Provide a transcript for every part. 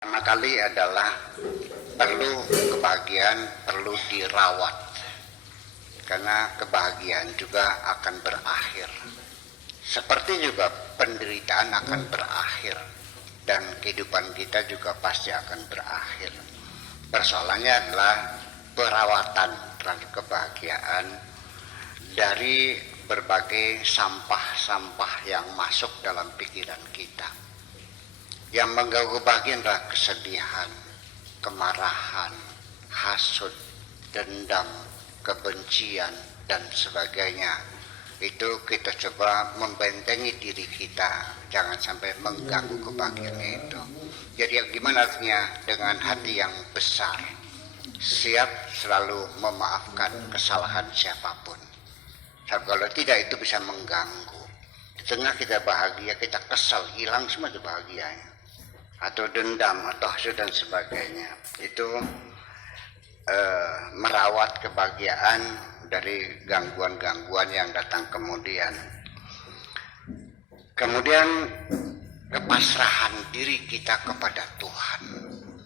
Pertama kali adalah perlu kebahagiaan, perlu dirawat. Karena kebahagiaan juga akan berakhir. Seperti juga penderitaan akan berakhir. Dan kehidupan kita juga pasti akan berakhir. Persoalannya adalah perawatan terhadap kebahagiaan dari berbagai sampah-sampah yang masuk dalam pikiran kita. Yang mengganggu kebahagiaan adalah kesedihan, kemarahan, hasud, dendam, kebencian, dan sebagainya. Itu kita coba membentengi diri kita, jangan sampai mengganggu kebahagiaan itu. Jadi gimana artinya? Dengan hati yang besar, siap selalu memaafkan kesalahan siapapun. Sebab kalau tidak itu bisa mengganggu. Di tengah kita bahagia, kita kesal, hilang semua kebahagiaannya. Atau dendam atau hasud dan sebagainya. Itu merawat kebahagiaan dari gangguan-gangguan yang datang kemudian. Kemudian kepasrahan diri kita kepada Tuhan,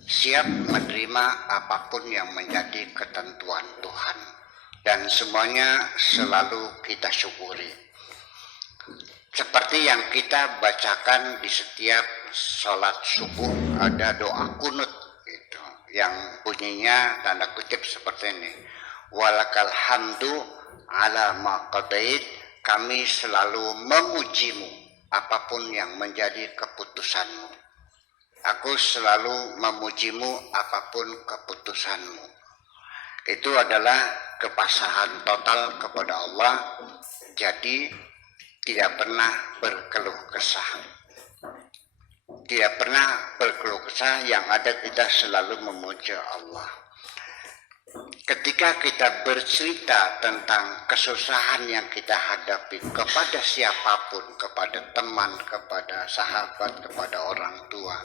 siap menerima apapun yang menjadi ketentuan Tuhan, dan semuanya selalu kita syukuri. Seperti yang kita bacakan di setiap sholat subuh, ada doa kunut gitu, yang bunyinya tanda kutip seperti ini. Walakal hamdu ala ma qadait, kami selalu memujimu apapun yang menjadi keputusanmu. Aku selalu memujimu apapun keputusanmu. Itu adalah kepasrahan total kepada Allah. Jadi tidak pernah berkeluh kesah. Tidak pernah berkeluh kesah, yang ada kita selalu memuja Allah. Ketika kita bercerita tentang kesusahan yang kita hadapi kepada siapapun, kepada teman, kepada sahabat, kepada orang tua,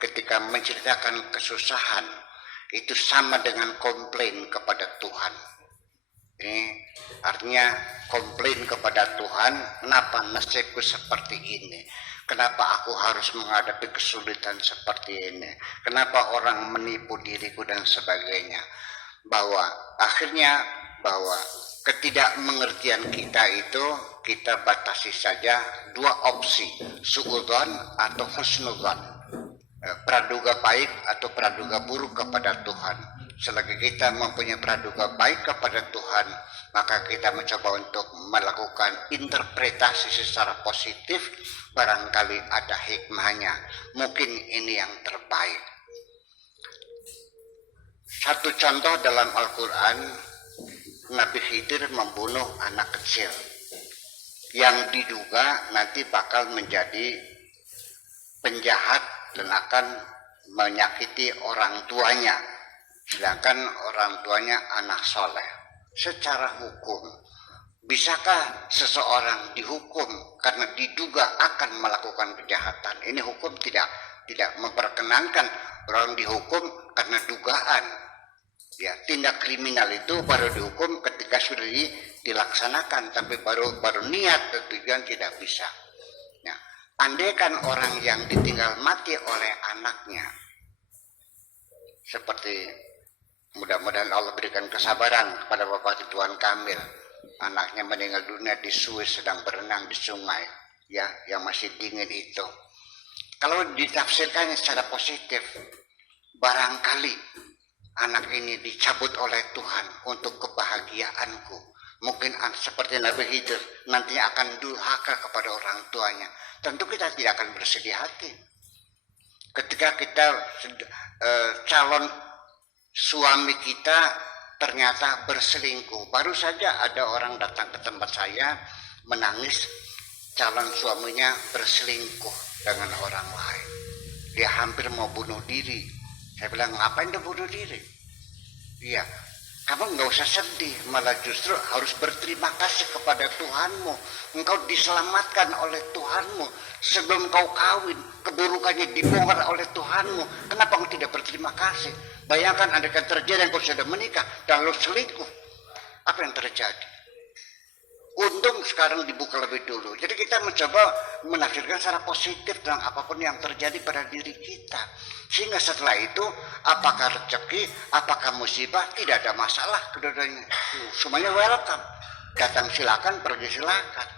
ketika menceritakan kesusahan, itu sama dengan komplain kepada Tuhan. Ini artinya komplain kepada Tuhan, kenapa nasibku seperti ini? Kenapa aku harus menghadapi kesulitan seperti ini? Kenapa orang menipu diriku dan sebagainya? Bahwa ketidakmengertian kita itu kita batasi saja dua opsi, suudzon atau husnudzon, praduga baik atau praduga buruk kepada Tuhan. Selagi kita mempunyai praduga baik kepada Tuhan, maka kita mencoba untuk melakukan interpretasi secara positif. Barangkali ada hikmahnya, mungkin ini yang terbaik. Satu contoh dalam Al-Quran, Nabi Khidir membunuh anak kecil yang diduga nanti bakal menjadi penjahat dan akan menyakiti orang tuanya. Sedangkan orang tuanya anak soleh. Secara hukum, bisakah seseorang dihukum karena diduga akan melakukan kejahatan? Ini hukum tidak memperkenankan orang dihukum karena dugaan. Ya, tindak kriminal itu baru dihukum ketika sudah dilaksanakan, tapi baru niat dan tujuan tidak bisa. Nah, andaikan orang yang ditinggal mati oleh anaknya, seperti mudah-mudahan Allah berikan kesabaran kepada Bapak Ridwan Kamil. Anaknya meninggal dunia di Suez sedang berenang di sungai, ya, yang masih dingin itu. Kalau ditafsirkan secara positif, barangkali anak ini dicabut oleh Tuhan untuk kebahagiaanku. Mungkin seperti Nabi Khidir nantinya akan durhaka kepada orang tuanya. Tentu kita tidak akan bersedih hati. Ketika kita calon suami kita ternyata berselingkuh. Baru saja ada orang datang ke tempat saya menangis, calon suaminya berselingkuh dengan orang lain. Dia hampir mau bunuh diri. Saya bilang, ngapain dia bunuh diri? Iya, kamu nggak usah sedih, malah justru harus berterima kasih kepada Tuhanmu. Engkau diselamatkan oleh Tuhanmu. Sebelum kau kawin, keburukannya dibongkar oleh Tuhanmu. Kenapa engkau tidak berterima kasih? Bayangkan andaikan terjadi yang kau sudah menikah dan lo selingkuh. Apa yang terjadi? Untung sekarang dibuka lebih dulu. Jadi kita mencoba menafsirkan secara positif tentang apapun yang terjadi pada diri kita. Sehingga setelah itu, apakah rezeki, apakah musibah, tidak ada masalah kedua-duanya. Semuanya welcome. Datang silakan, pergi silakan.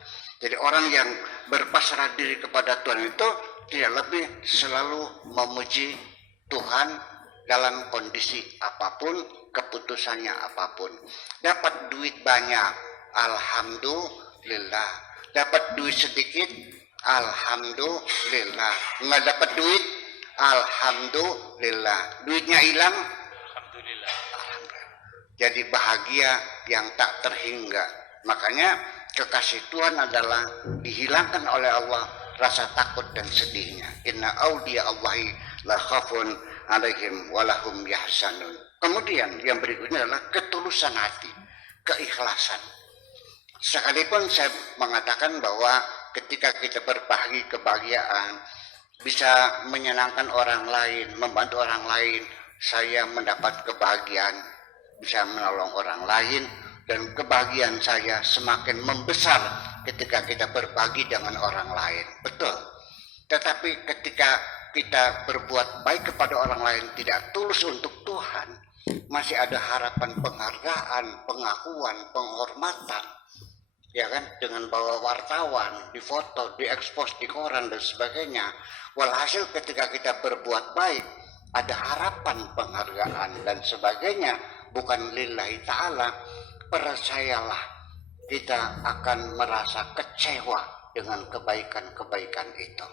Jadi orang yang berpasrah diri kepada Tuhan itu tidak lebih selalu memuji Tuhan dalam kondisi apapun, keputusannya apapun. Dapat duit banyak, alhamdulillah. Dapat duit sedikit, alhamdulillah. Nggak dapat duit, alhamdulillah. Duitnya hilang, alhamdulillah. Jadi bahagia yang tak terhingga. Makanya kekasih Tuhan adalah dihilangkan oleh Allah rasa takut dan sedihnya. Inna awliya Allahi la khafun alaihim walahum yahzanun. Kemudian yang berikutnya adalah ketulusan hati, keikhlasan. Sekalipun saya mengatakan bahwa ketika kita berbagi kebahagiaan bisa menyenangkan orang lain, membantu orang lain, saya mendapat kebahagiaan, bisa menolong orang lain, dan kebahagiaan saya semakin membesar ketika kita berbagi dengan orang lain. Betul. Tetapi ketika kita berbuat baik kepada orang lain tidak tulus untuk Tuhan, masih ada harapan penghargaan, pengakuan, penghormatan, ya kan, dengan bawa wartawan, difoto, diekspos di koran dan sebagainya. Walhasil ketika kita berbuat baik, ada harapan penghargaan dan sebagainya, bukan lillahi ta'ala, percayalah kita akan merasa kecewa dengan kebaikan-kebaikan itu.